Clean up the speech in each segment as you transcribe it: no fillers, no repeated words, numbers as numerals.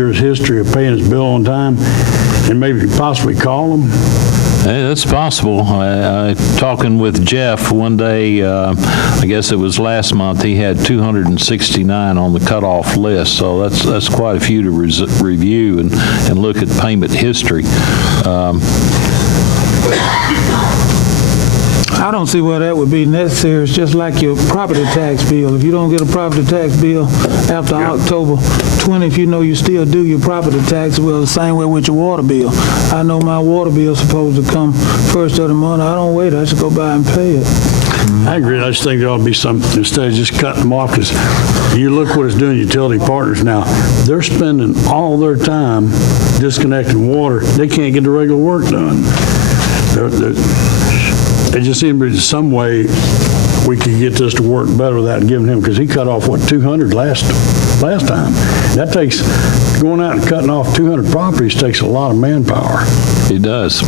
years' history of paying his bill on time and maybe possibly call him? Hey, that's possible. Talking with Jeff one day, I guess it was last month, he had 269 on the cutoff list, so that's quite a few to review and look at payment history. I don't see why that would be necessary. It's just like your property tax bill. If you don't get a property tax bill after October 20th, you know you still do your property tax. Well, the same way with your water bill. I know my water bill is supposed to come first of the month. I don't wait. I just go by and pay it. I agree. I just think there ought to be something, instead of just cutting them off, because you look what it's doing, utility partners now, they're spending all their time disconnecting water. They can't get the regular work done. It just seemed to be some way we could get this to work better without giving him, because he cut off, 200 last time. That takes, going out and cutting off 200 properties takes a lot of manpower. It does.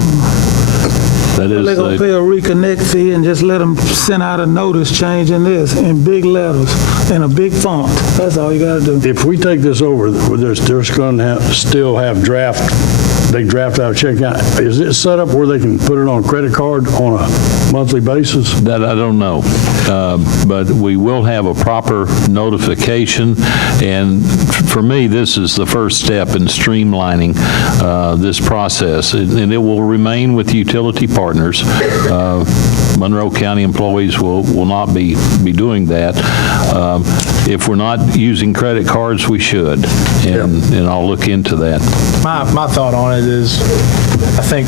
That is. They're going to pay a reconnect fee and just let them send out a notice changing this in big letters and a big font. That's all you got to do. If we take this over, they're going to still have they draft out a check out. Is it set up where they can put it on a credit card on a monthly basis? That I don't know, but we will have a proper notification, and for me, this is the first step in streamlining this process, and it will remain with utility partners. Monroe County employees will not be doing that. If we're not using credit cards, we should, and I'll look into that. My thought on it is, I think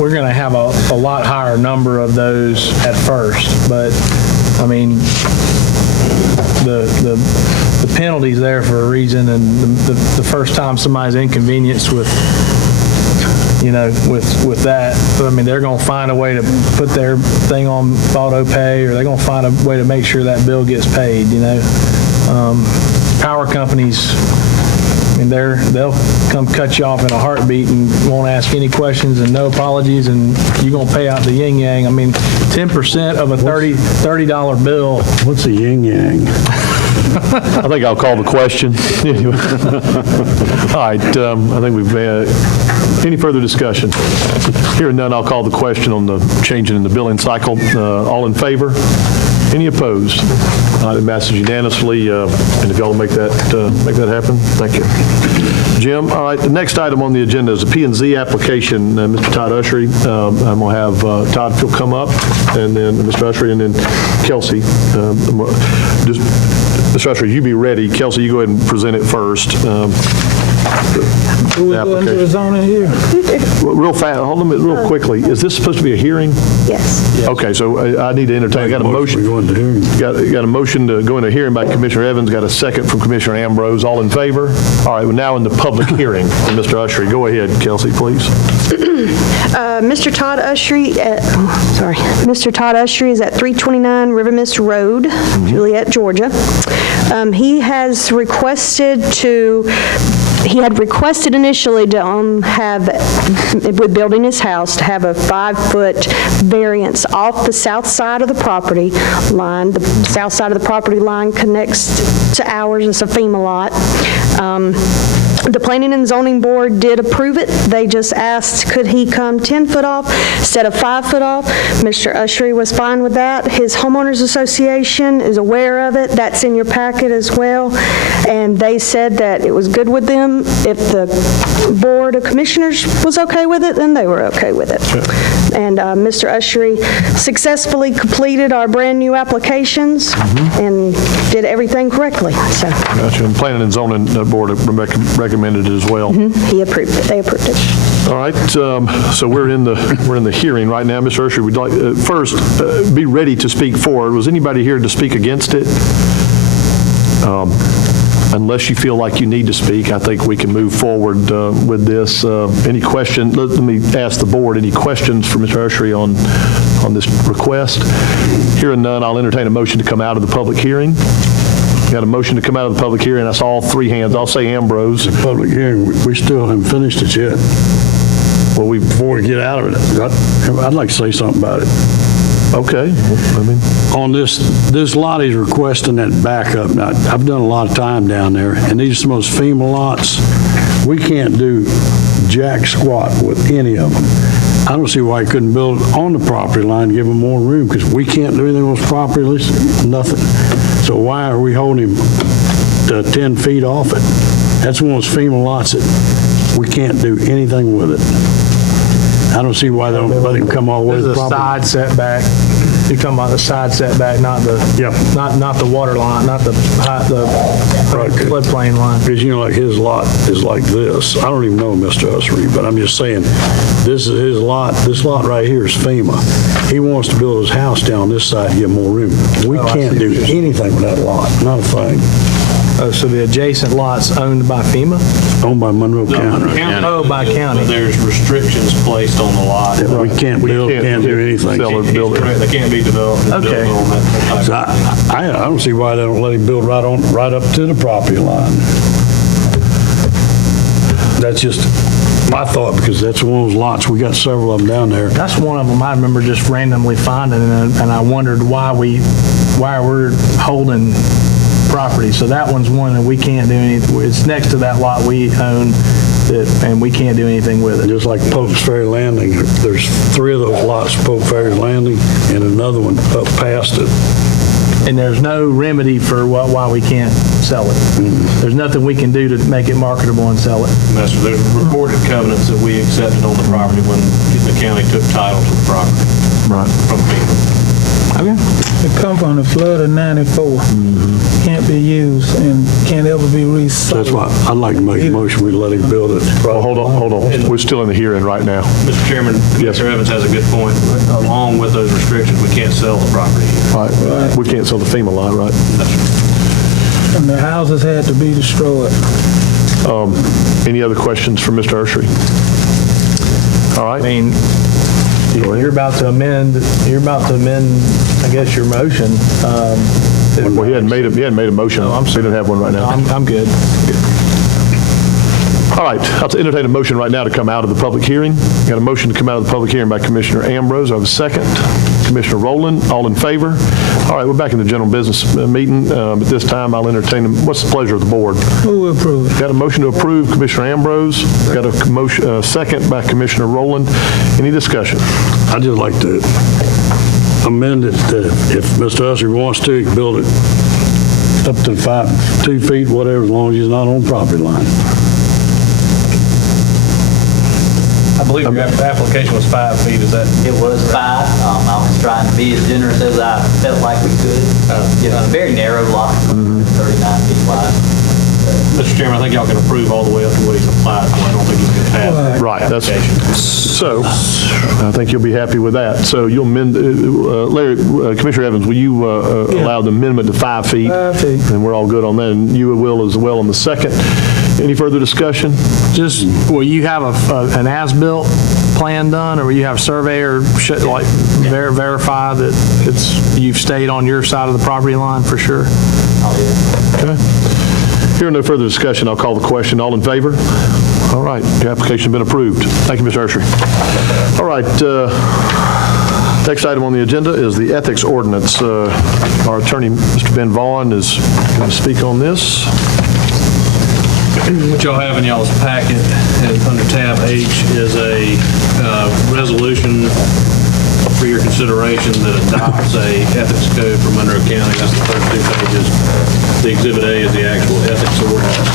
we're going to have a lot higher number of those at first, but I mean, the penalty's there for a reason, and the first time somebody's inconvenienced with that, I mean, they're going to find a way to put their thing on auto pay, or they're going to find a way to make sure that bill gets paid, Power companies, I mean, they'll come cut you off in a heartbeat and won't ask any questions and no apologies, and you're going to pay out the yin-yang. I mean, 10% of a $30 bill. What's a yin-yang? I think I'll call the question. All right, I think we've any further discussion? Hearing none, I'll call the question on the changing in the billing cycle. All in favor? Any opposed? It passes unanimously, and if y'all will make that happen, thank you. Jim, all right, the next item on the agenda is a P&Z application. Mr. Todd Ushery, I'm going to have Todd, if you'll come up, and then Mr. Ushery, and then Kelsey. Mr. Ushery, you be ready. Kelsey, you go ahead and present it first. Do we go into the zoning here? Real fast, hold on a minute, real quickly. Is this supposed to be a hearing? Yes. Okay, so I need to entertain. I got a motion. Got a motion to go into hearing by Commissioner Evans. Got a second from Commissioner Ambrose. All in favor? All right, we're now in the public hearing. Mr. Ushery, go ahead, Kelsey, please. Mr. Todd Ushery is at 329 River Mist Road, Juliet, Georgia. He has requested he had requested initially to have, with building his house, to have a 5-foot variance off the south side of the property line. The south side of the property line connects to ours. It's a FEMA lot. The Planning and Zoning Board did approve it. They just asked, could he come 10 foot off instead of 5 foot off? Mr. Ushery was fine with that. His homeowners association is aware of it. That's in your packet as well. And they said that it was good with them. If the Board of Commissioners was okay with it, then they were okay with it. Sure. And Mr. Ushery successfully completed our brand new applications and did everything correctly. So. Gotcha. And Planning and Zoning Board recommended it as well. He approved it. They approved it. All right. So we're in the hearing right now. Mr. Ushery, we'd like first be ready to speak for it. Was anybody here to speak against it? Unless you feel like you need to speak, I think we can move forward with this. Any question? Let me ask the board. Any questions for Mr. Ushery on this request? Hearing none, I'll entertain a motion to come out of the public hearing. Got a motion to come out of the public hearing. I saw all 3 hands. I'll say Ambrose. The public hearing, we still haven't finished it yet. Well, before we get out of it, I'd like to say something about it. Okay, I mean, On this lot, he's requesting that backup. Now, I've done a lot of time down there, and these are the most FEMA lots. We can't do jack squat with any of them. I don't see why he couldn't build on the property line, give him more room, because we can't do anything on his property, nothing. So why are we holding him 10 feet off it? That's one of those FEMA lots that we can't do anything with it. I don't see why they don't let him come all the way to This the is a property. side setback. You're talking about the side setback, not the, Yeah. not the water line, not the Right. floodplain line. Because, like his lot is like this. I don't even know Mr. Ussery, but I'm just saying, this is his lot. This lot right here is FEMA. He wants to build his house down this side to get more room. We can't do anything with that lot, not a thing. Oh, so the adjacent lot's owned by FEMA? Owned by Monroe County. Oh, by county. But there's restrictions placed on the lot. That we can't build, can't do anything. sell it, build it. They can't be developed and built Okay. on that type So of thing. I don't see why they don't let him build right up to the property line. That's just my thought, because that's one of those lots, we got several of them down there. That's one of them I remember just randomly finding, and I wondered why we're holding property. So that one's one that we can't do anything. It's next to that lot we own, and we can't do anything with it. Just like Pope's Ferry Landing, there's 3 of those lots, Pope Ferry Landing, and another one up past it. And there's no remedy for why we can't sell it. There's nothing we can do to make it marketable and sell it. There's recorded covenants that we accepted on the property when the county took title to the property. Right. From FEMA. Okay. It come from the flood of 94. Can't be used and can't ever be resold. That's why I'd like to make a motion, we let him build it. Well, hold on. We're still in the hearing right now. Mr. Chairman, Yes, Mr. Evans has a good point. Along with those restrictions, we can't sell the property. Right. We can't sell the FEMA lot, right? And the houses had to be destroyed. Any other questions for Mr. Ussery? All I right. mean, you're about to amend, I guess, your motion. Well, he hadn't made a motion. No, I'm We didn't have one right now. I'm good. All right, I'll entertain a motion right now to come out of the public hearing. Got a motion to come out of the public hearing by Commissioner Ambrose. I have a second. Commissioner Rowland, all in favor? All right, we're back in the general business meeting. At this time, I'll entertain, what's the pleasure of the board? Who approved? Got a motion to approve, Commissioner Ambrose. Got a motion, second by Commissioner Rowland. Any discussion? I'd just like to amend it, if Mr. Ussery wants to, he can build it up to 2 feet, whatever, as long as he's not on property line. I believe your application was 5 feet, is that? It was 5. I was trying to be as generous as I felt like we could. You know, a very narrow lot, 39 feet wide. Mr. Chairman, I think y'all can approve all the way up to what he's applied for. I don't think you can have that Right, that's, application. so, I think you'll be happy with that. So you'll amend, Larry, Commissioner Evans, will you allow the amendment to 5 feet? 5 feet. And we're all good on that, and you will as well on the second. Any further discussion? Just, will you have an as-built plan done, or will you have a surveyor verify that you've stayed on your side of the property line for sure? Okay. Hearing no further discussion, I'll call the question. All in favor? All right, your application's been approved. Thank you, Mr. Ussery. All right, next item on the agenda is the ethics ordinance. Our attorney, Mr. Ben Vaughn, is going to speak on this. What y'all have in y'all's packet, under tab H, is a resolution for your consideration that adopts a ethics code for Monroe County. That's the first 2 pages. The Exhibit A is the actual ethics ordinance.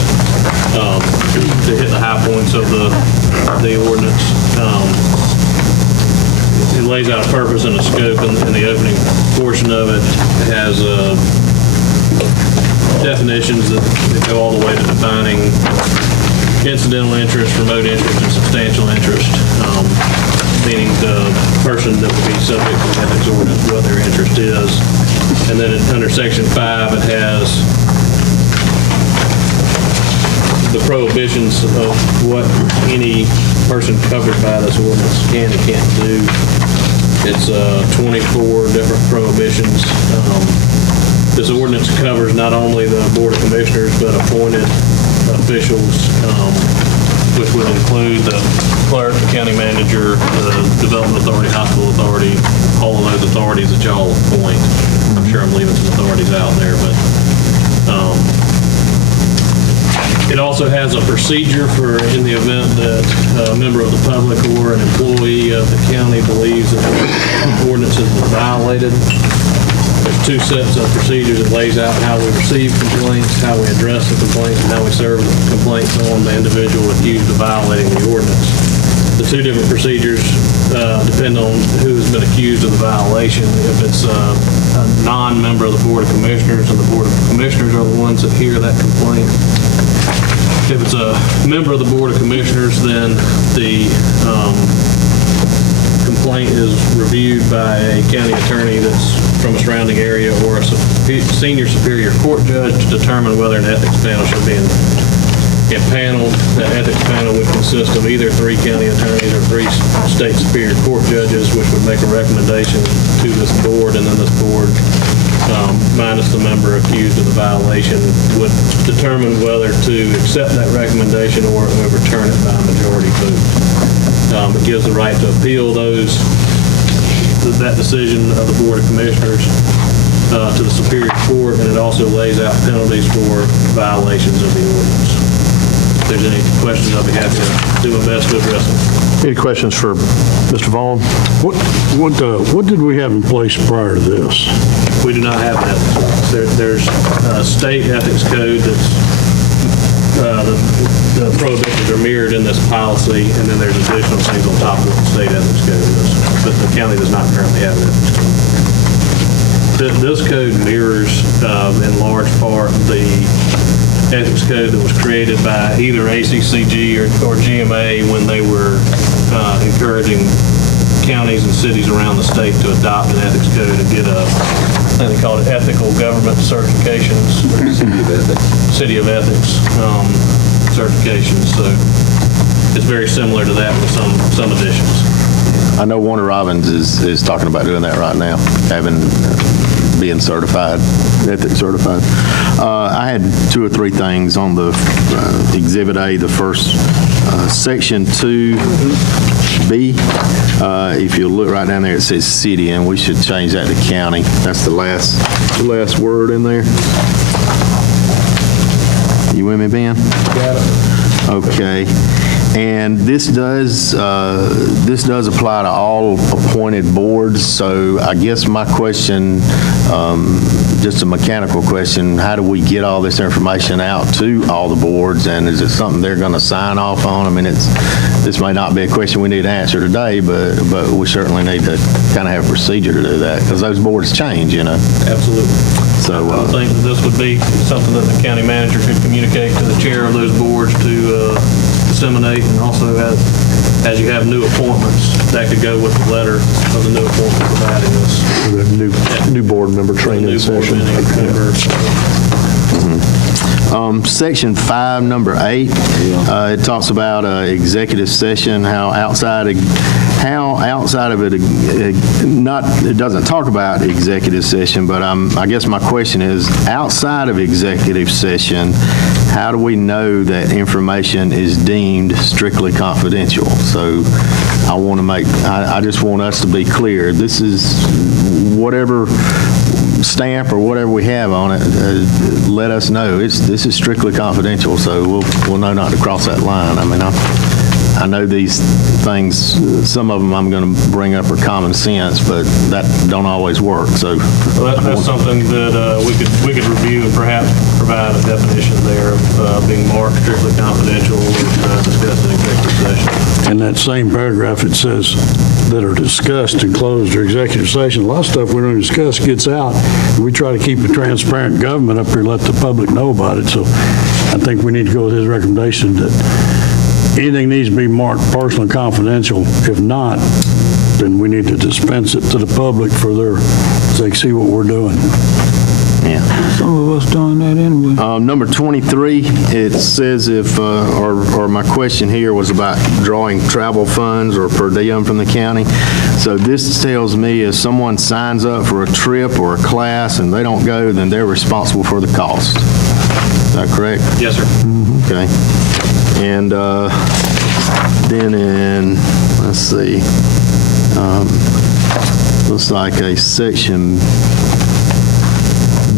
To hit the high points of the ordinance, it lays out a purpose and a scope in the opening portion of it. It has definitions that go all the way to defining incidental interest, remote interest, and substantial interest, meaning the person that would be subject to the ethics ordinance, what their interest is. And then under Section 5, it has the prohibitions of what any person covered by this ordinance can and can't do. It's 24 different prohibitions. This ordinance covers not only the Board of Commissioners, but appointed officials which would include the clerk, the county manager, the development authority, hospital authority, all of those authorities that y'all appoint. I'm sure I'm leaving some authorities out there, but it also has a procedure for in the event that a member of the public or an employee of the county believes that the ordinance is violated. There's two sets of procedures. It lays out how we receive complaints, how we address the complaints, and how we serve the complaints on the individual accused of violating the ordinance. The two different procedures depend on who has been accused of the violation. If it's a non-member of the Board of Commissioners, and the Board of Commissioners are the ones that hear that complaint. If it's a member of the Board of Commissioners, then the complaint is reviewed by a county attorney that's from a surrounding area or a senior superior court judge to determine whether an ethics panel should be impaneled. That ethics panel would consist of either 3 county attorneys or 3 state superior court judges, which would make a recommendation to this board, and then this board, minus the member accused of the violation, would determine whether to accept that recommendation or overturn it by a majority vote. It gives the right to appeal that decision of the Board of Commissioners to the Superior Court, and it also lays out penalties for violations of the ordinance. If there's any questions, I'll be happy to do my best to address them. Any questions for Mr. Vaughn? What did we have in place prior to this? We do not have an ethics. There's a state ethics code that's the prohibitions are mirrored in this policy, and then there's additional things on top of what the state ethics code is. But the county does not currently have an ethics code. This code mirrors, in large part, the ethics code that was created by either ACCG or GMA when they were encouraging counties and cities around the state to adopt an ethics code and get I think they call it ethical government certifications, City of Ethics certifications. So it's very similar to that with some additions. I know Warner Robins is talking about doing that right now, being certified, ethics certified. I had 2 or 3 things on the Exhibit A, the first, Section 2B. If you look right down there, it says city, and we should change that to county. That's the last word in there. You with me, Ben? Got it. Okay. And this does apply to all appointed boards. So I guess my question, just a mechanical question, how do we get all this information out to all the boards? And is it something they're going to sign off on? I mean, this may not be a question we need to answer today, but we certainly need to kind of have a procedure to do that, because those boards change, you know. Absolutely. So I think that this would be something that the county manager could communicate to the chair of those boards to disseminate, and also as you have new appointments, that could go with the letter of the new appointment providing this. New board member training session. Section 5, number 8, it talks about executive session, how outside of it, it doesn't talk about executive session, but I guess my question is, outside of executive session, how do we know that information is deemed strictly confidential? So I just want us to be clear. This is whatever stamp or whatever we have on it, let us know. This is strictly confidential, so we'll know not to cross that line. I mean, I know these things, some of them I'm going to bring up are common sense, but that don't always work. So well, that's something that we could review and perhaps provide a definition there of being marked strictly confidential and discussed in executive session. In that same paragraph, it says that are discussed in closed or executive session. A lot of stuff we don't discuss gets out. We try to keep a transparent government up here and let the public know about it. So I think we need to go with his recommendation that anything needs to be marked personal and confidential. If not, then we need to dispense it to the public so they can see what we're doing. yeah. Some of us doing that anyway. Number 23, it says or my question here was about drawing travel funds or per diem from the county. So this tells me if someone signs up for a trip or a class and they don't go, then they're responsible for the cost. Is that correct? Yes, sir. Okay. And then let's see, looks like a section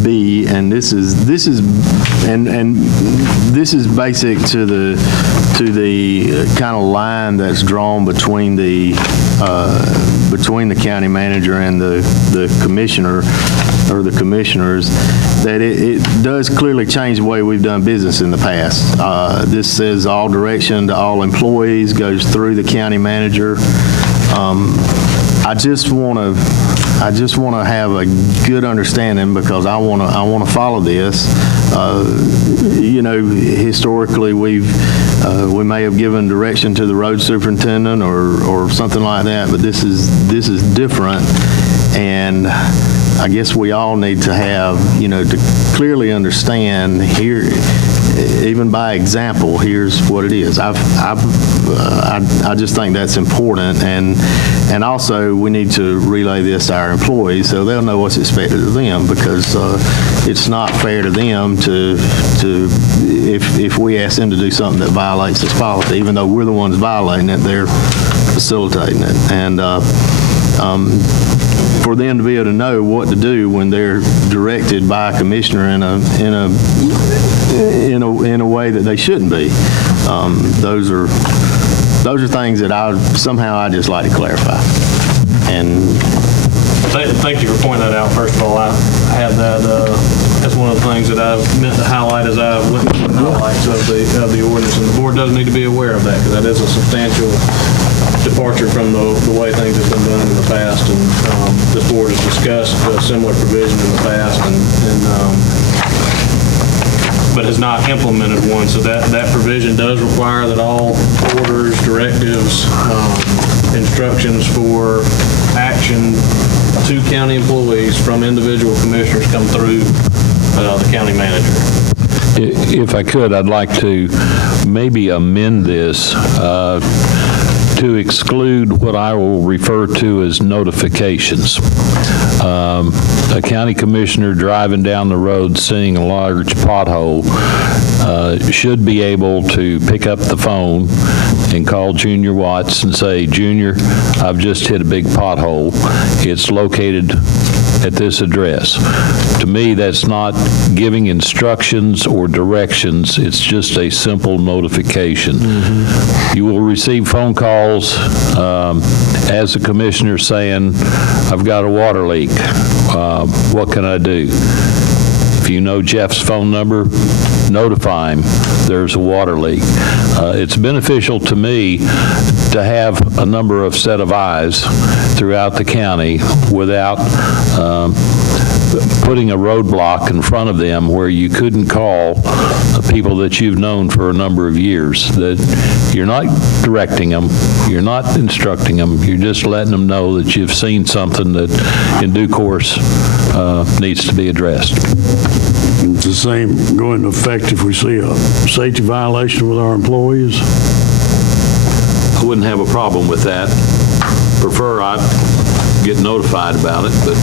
B, and this is basic to the kind of line that's drawn between the county manager and the commissioner or the commissioners, that it does clearly change the way we've done business in the past. This says all direction to all employees goes through the county manager. I just want to have a good understanding, because I want to follow this. Historically, we may have given direction to the road superintendent or something like that, but this is different, and I guess we all need to have, to clearly understand here, even by example, here's what it is. I just think that's important, and also we need to relay this to our employees so they'll know what's expected of them, because it's not fair to them to if we ask them to do something that violates this policy, even though we're the ones violating it, they're facilitating it, and for them to be able to know what to do when they're directed by a commissioner in a way that they shouldn't be. Those are things that I just like to clarify. And thank you for pointing that out. First of all, I have that as one of the things that I meant to highlight as I went through the highlights of the ordinance, and the board does need to be aware of that, because that is a substantial departure from the way things have been done in the past, and this board has discussed a similar provision in the past, but has not implemented one. So that provision does require that all orders, directives, instructions for action to county employees from individual commissioners come through the county manager. If I could, I'd like to maybe amend this to exclude what I will refer to as notifications. A county commissioner driving down the road seeing a large pothole should be able to pick up the phone and call Junior Watts and say, Junior, I've just hit a big pothole. It's located at this address. To me, that's not giving instructions or directions. It's just a simple notification. You will receive phone calls as a commissioner saying, I've got a water leak. What can I do? If you know Jeff's phone number, notify him there's a water leak. It's beneficial to me to have a number of set of eyes throughout the county without putting a roadblock in front of them where you couldn't call people that you've known for a number of years. That you're not directing them, you're not instructing them, you're just letting them know that you've seen something that in due course needs to be addressed. It's the same going into effect if we see a safety violation with our employees. I wouldn't have a problem with that. Prefer I get notified about it, but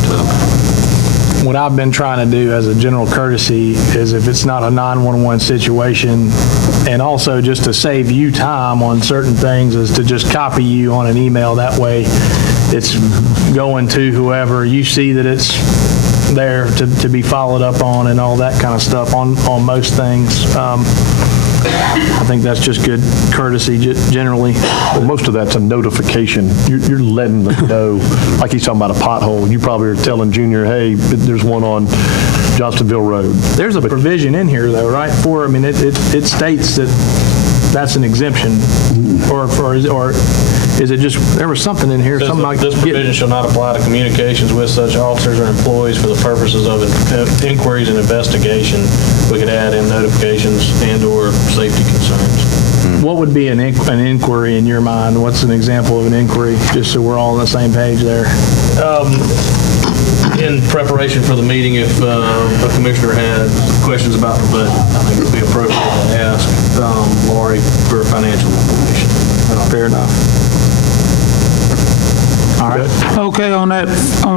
What I've been trying to do as a general courtesy is, if it's not a 911 situation, and also just to save you time on certain things, is to just copy you on an email. That way it's going to whoever you see that it's there to be followed up on, and all that kind of stuff on most things. I think that's just good courtesy generally. Well, most of that's a notification. You're letting them know, like he's talking about a pothole. You probably are telling Junior, hey, there's one on Johnstonville Road. There's a provision in here, though, right? It states that that's an exemption, or is it just, there was something in here, something like This provision shall not apply to communications with such officers or employees for the purposes of inquiries and investigation. We could add in notifications and/or safety concerns. What would be an inquiry in your mind? What's an example of an inquiry, just so we're all on the same page there? In preparation for the meeting, if a commissioner had questions about the budget, I think it would be appropriate to ask Lori for financial information. Fair enough. All right. Okay, on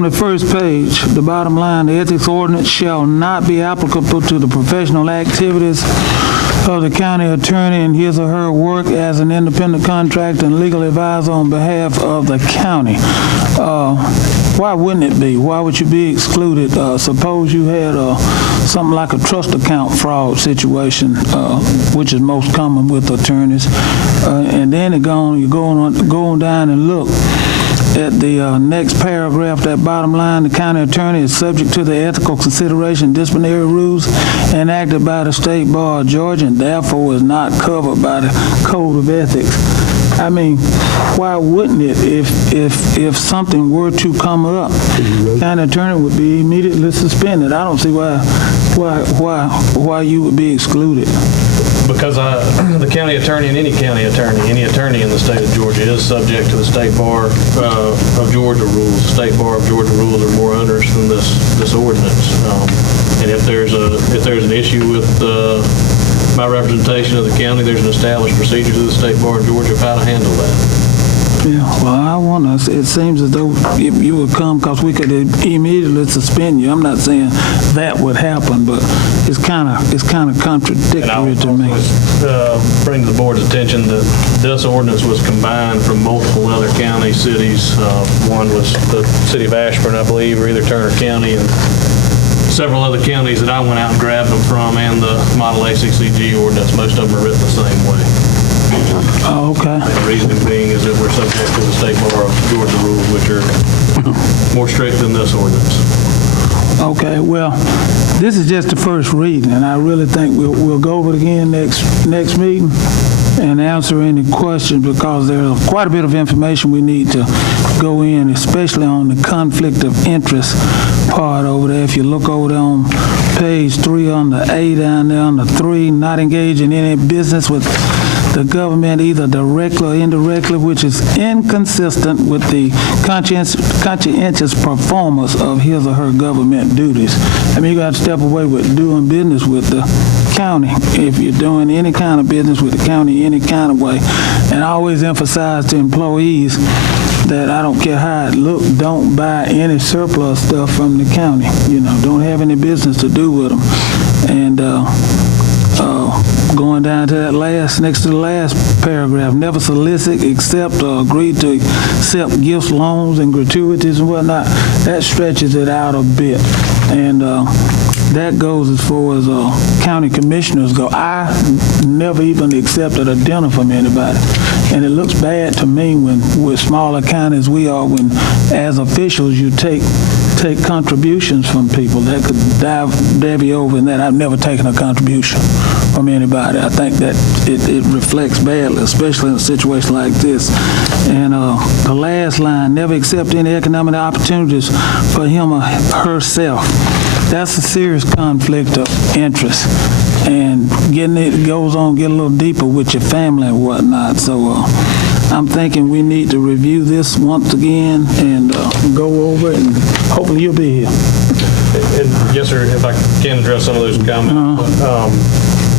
the first page, the bottom line, the ethics ordinance shall not be applicable to the professional activities of the county attorney in his or her work as an independent contractor and legal advisor on behalf of the county. Why wouldn't it be? Why would you be excluded? Suppose you had something like a trust account fraud situation, which is most common with attorneys, and then you're going down and look at the next paragraph, that bottom line, the county attorney is subject to the ethical consideration disciplinary rules enacted by the State Bar of Georgia and therefore is not covered by the Code of Ethics. I mean, why wouldn't it if something were to come up? County attorney would be immediately suspended. I don't see why you would be excluded. Because the county attorney and any attorney in the state of Georgia is subject to the State Bar of Georgia rules. The State Bar of Georgia rules are more onerous than this ordinance. And if there's an issue with my representation of the county, there's an established procedure to the State Bar of Georgia of how to handle that. Yeah, well, it seems as though you would come because we could immediately suspend you. I'm not saying that would happen, but it's kind of contradictory to me. Bring to the board's attention that this ordinance was combined from multiple other county cities. One was the city of Ashburn, I believe, or either Turner County, and several other counties that I went out and grabbed them from, and the model ACCG ordinance. Most of them are written the same way. Oh, okay. And the reason being is that we're subject to the State Bar of Georgia rules, which are more strict than this ordinance. Okay, well, this is just the first reading, and I really think we'll go over it again next meeting and answer any questions, because there's quite a bit of information we need to go in, especially on the conflict of interest part over there. If you look over there on page 3 on the A down there on the 3, not engage in any business with the government either directly or indirectly, which is inconsistent with the conscientious performance of his or her government duties. I mean, you got to step away with doing business with the county if you're doing any kind of business with the county any kind of way. And I always emphasize to employees that I don't care how it look, don't buy any surplus stuff from the county. You know, don't have any business to do with them. And going down to that next to the last paragraph, never solicit, accept, or agree to accept gifts, loans, and gratuities and whatnot. That stretches it out a bit. And that goes as far as county commissioners go. I never even accepted a dinner from anybody. And it looks bad to me when, with smaller counties we are, when as officials you take contributions from people. That could dive you over in that. I've never taken a contribution from anybody. I think that it reflects badly, especially in a situation like this. And the last line, never accept any economic opportunities for him or herself. That's a serious conflict of interest. And it goes on, get a little deeper with your family and whatnot. So I'm thinking we need to review this once again and go over it, and hopefully you'll be here. And yes, sir, if I can address some of those comments.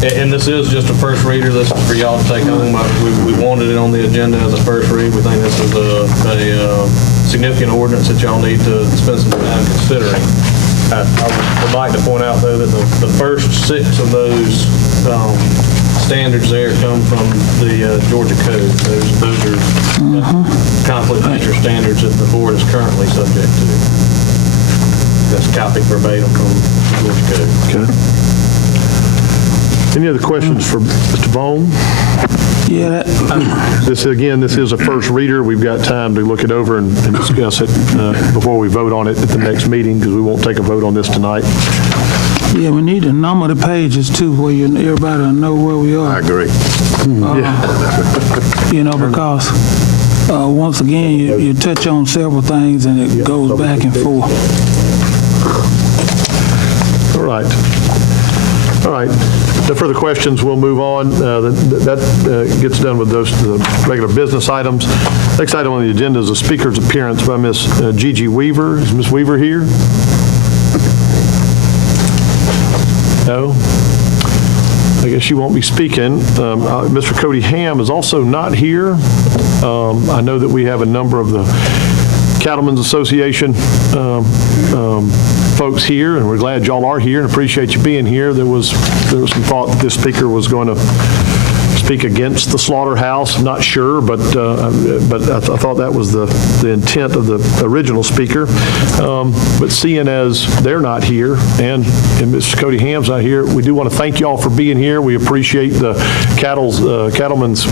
And this is just a first reader. This is for y'all to take home. We wanted it on the agenda as a first read. We think this is a significant ordinance that y'all need to spend some time considering. I would like to point out, though, that the first 6 of those standards there come from the Georgia Code. Those are conflict of interest standards that the board is currently subject to. That's copied verbatim from the Georgia Code. Okay. Any other questions for Mr. Vaughn? Yeah. This is a first reader. We've got time to look it over and discuss it before we vote on it at the next meeting, because we won't take a vote on this tonight. Yeah, we need to number the pages too, where everybody will know where we are. I agree. You know, because once again, you touch on several things and it goes back and forth. All right. No further questions. We'll move on. That gets done with the regular business items. Next item on the agenda is a speaker's appearance by Miss Gigi Weaver. Is Miss Weaver here? No? I guess she won't be speaking. Mr. Cody Ham is also not here. I know that we have a number of the Cattlemen's Association folks here, and we're glad y'all are here and appreciate you being here. There was some thought that this speaker was going to speak against the slaughterhouse. I'm not sure, but I thought that was the intent of the original speaker. But seeing as they're not here and Mr. Cody Ham's not here, we do want to thank y'all for being here. We appreciate the cattlemen's,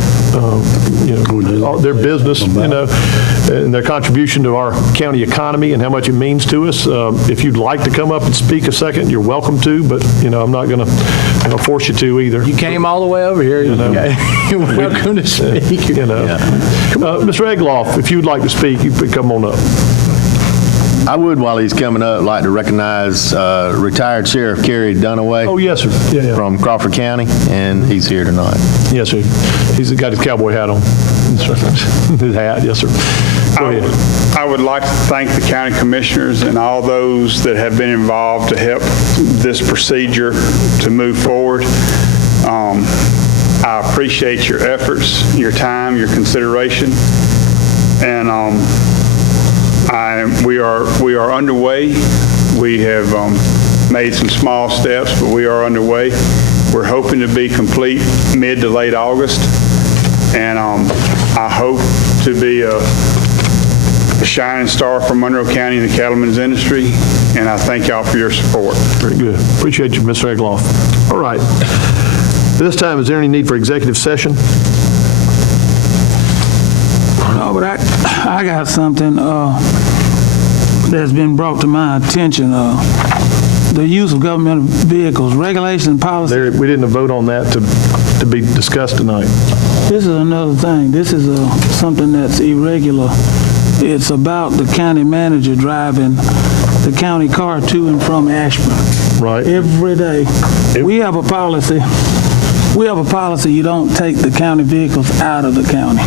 their business, and their contribution to our county economy and how much it means to us. If you'd like to come up and speak a second, you're welcome to, but I'm not going to force you to either. You came all the way over here. You're welcome to speak. Mr. Egloff, if you'd like to speak, you could come on up. I would, while he's coming up, like to recognize retired Sheriff Kerry Dunaway. Oh, yes, sir. Yeah. From Crawford County, and he's here tonight. Yes, sir. He's got his cowboy hat on. His hat, yes, sir. Go ahead. I would like to thank the county commissioners and all those that have been involved to help this procedure to move forward. I appreciate your efforts, your time, your consideration, and we are underway. We have made some small steps, but we are underway. We're hoping to be complete mid to late August, and I hope to be a shining star for Monroe County and the cattlemen's industry, and I thank y'all for your support. Very good. Appreciate you, Mr. Egloff. All right. This time, is there any need for executive session? No, but I got something that's been brought to my attention. The use of governmental vehicles, regulations and policy. We didn't vote on that to be discussed tonight. This is another thing. This is something that's irregular. It's about the county manager driving the county car to and from Ashburn. Right. Every day. We have a policy. You don't take the county vehicles out of the county.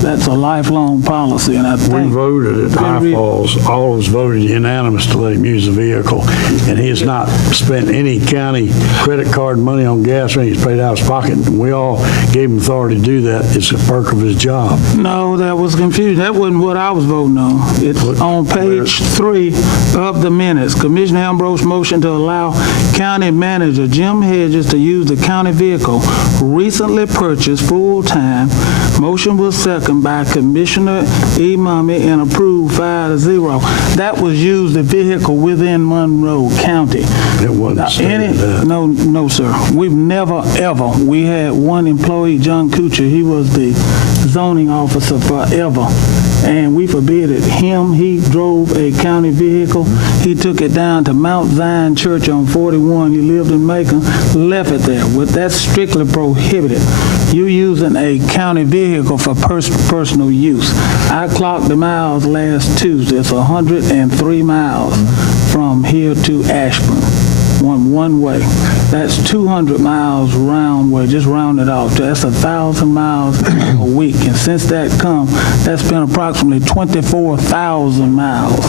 That's a lifelong policy, and I think We voted at High Falls, all of us voted unanimous to let him use the vehicle, and he has not spent any county credit card money on gas or anything. He's paid out of his pocket. We all gave him authority to do that. It's a perk of his job. No, that was confusion. That wasn't what I was voting on. It's on page 3 of the minutes. Commissioner Ambrose motion to allow County Manager Jim Hedges to use the county vehicle recently purchased full-time. Motion was seconded by Commissioner E. Mummy and approved 5-0. That was used the vehicle within Monroe County. It wasn't stated that. No, sir. We've never, ever. We had one employee, John Kuchar. He was the zoning officer forever, and we forbid him. He drove a county vehicle. He took it down to Mount Zion Church on 41. He lived in Macon, left it there. But that's strictly prohibited. You using a county vehicle for personal use. I clocked the miles last Tuesday. It's 103 miles from here to Ashburn. One way. That's 200 miles round way, just round it off. That's 1,000 miles a week. And since that's been approximately 24,000 miles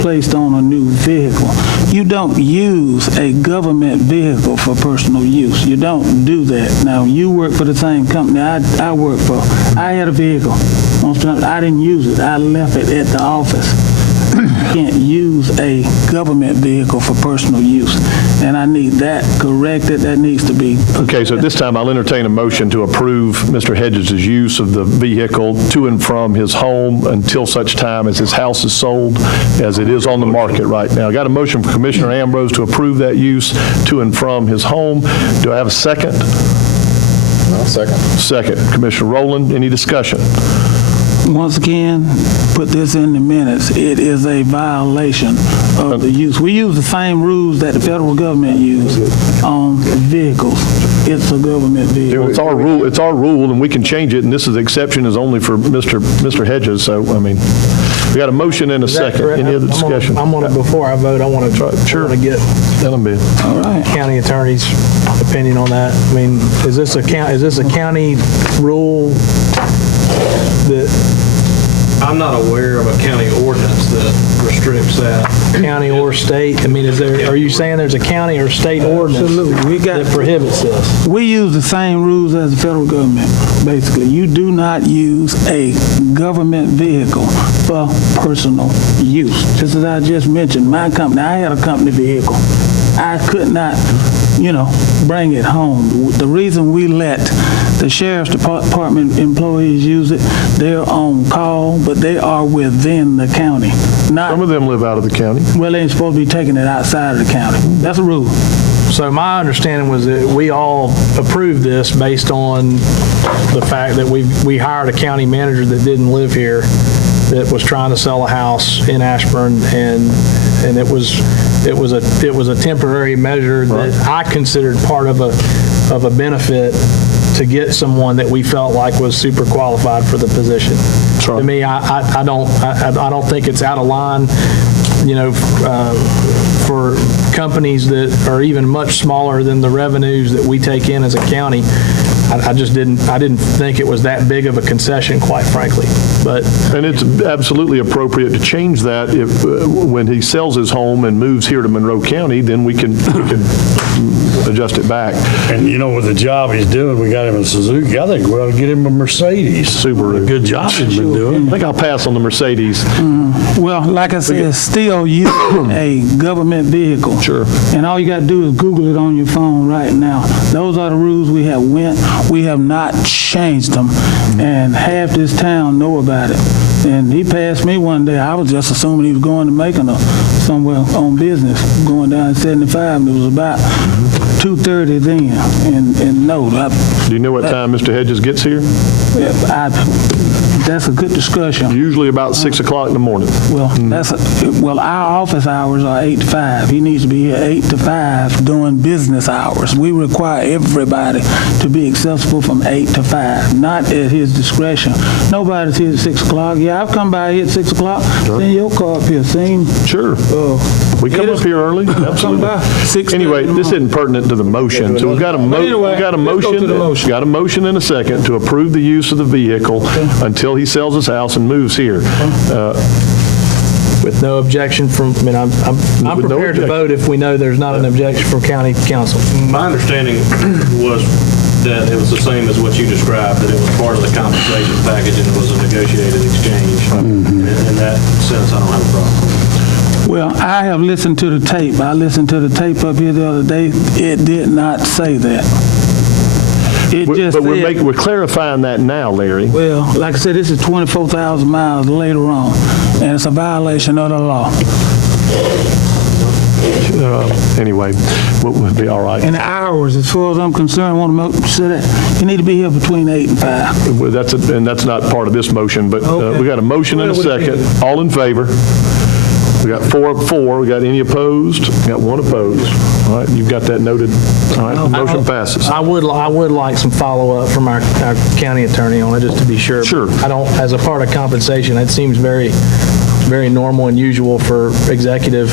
placed on a new vehicle. You don't use a government vehicle for personal use. You don't do that. Now, you work for the same company I work for. I had a vehicle. Most times I didn't use it. I left it at the office. You can't use a government vehicle for personal use. And I need that corrected. That needs to be. Okay, so at this time, I'll entertain a motion to approve Mr. Hedges' use of the vehicle to and from his home until such time as his house is sold, as it is on the market right now. I got a motion from Commissioner Ambrose to approve that use to and from his home. Do I have a second? I'll second. Second. Commissioner Rowland, any discussion? Once again, put this in the minutes. It is a violation of the use. We use the same rules that the federal government use on vehicles. It's a government vehicle. It's our rule, and we can change it, and this exception is only for Mr. Hedges, so, I mean, we got a motion and a second. Any other discussion? Before I vote, I want to get All right. county attorney's opinion on that. I mean, is this a county rule that I'm not aware of a county ordinance that restricts that. County or state? I mean, are you saying there's a county or state ordinance Absolutely. that prohibits this? We use the same rules as the federal government, basically. You do not use a government vehicle for personal use. Just as I just mentioned, my company, I had a company vehicle. I could not, bring it home. The reason we let the sheriff's department employees use it, they're on call, but they are within the county. Some of them live out of the county. Well, they ain't supposed to be taking it outside of the county. That's a rule. So my understanding was that we all approved this based on the fact that we hired a county manager that didn't live here, that was trying to sell a house in Ashburn, and it was a temporary measure that I considered part of a benefit to get someone that we felt like was super qualified for the position. right. To me, I don't think it's out of line, for companies that are even much smaller than the revenues that we take in as a county. I didn't think it was that big of a concession, quite frankly. And it's absolutely appropriate to change that if, when he sells his home and moves here to Monroe County, then we can adjust it back. And with the job he's doing, we got him a Suzuki. I think we ought to get him a Mercedes. Subaru. Good job he's been doing. I think I'll pass on the Mercedes. Well, like I said, still using a government vehicle. Sure. And all you got to do is Google it on your phone right now. Those are the rules we have went. We have not changed them. And half this town know about it. And he passed me one day. I was just assuming he was going to Macon or somewhere on business, going down 75, and it was about 2:30 then. And no. Do you know what time Mr. Hedges gets here? That's a good discussion. Usually about 6 o'clock in the morning. Well, our office hours are 8 to 5. He needs to be here 8 to 5 doing business hours. We require everybody to be accessible from 8 to 5, not at his discretion. Nobody's here at 6 o'clock. Yeah, I've come by here at 6 o'clock. Seen your car up here. Sure. We come up here early. Absolutely. Anyway, this isn't pertinent to the motion. So we've got a motion and a second to approve the use of the vehicle until he sells his house and moves here. With no objection from, I'm prepared to vote if we know there's not an objection from county council. My understanding was that it was the same as what you described, that it was part of the compensation package and it was a negotiated exchange. In that sense, I don't have a problem. Well, I have listened to the tape. I listened to the tape up here the other day. It did not say that. But we're clarifying that now, Larry. Well, like I said, this is 24,000 miles later on, and it's a violation of the law. Anyway, we'll be all right. And the hours, as far as I'm concerned, I want to say that you need to be here between 8 and 5. Well, that's not part of this motion, but we got a motion and a second. All in favor? We got 4 of 4. We got any opposed? We got 1 opposed. All right, you've got that noted. All right, the motion passes. I would like some follow-up from our county attorney on it, just to be sure. Sure. I don't, as a part of compensation, that seems very, very normal and usual for executive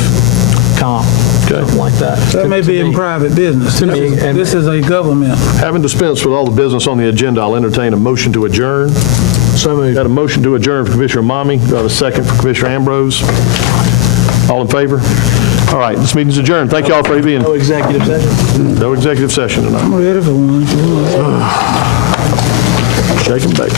comp, something like that. That may be in private business. This is a government. Having dispensed with all the business on the agenda, I'll entertain a motion to adjourn. So moved. Got a motion to adjourn for Commissioner Mommy. Got a second for Commissioner Ambrose. All in favor? All right, this meeting's adjourned. Thank you all for being. No executive session? No executive session tonight. I'm ready for one. Shake and bake.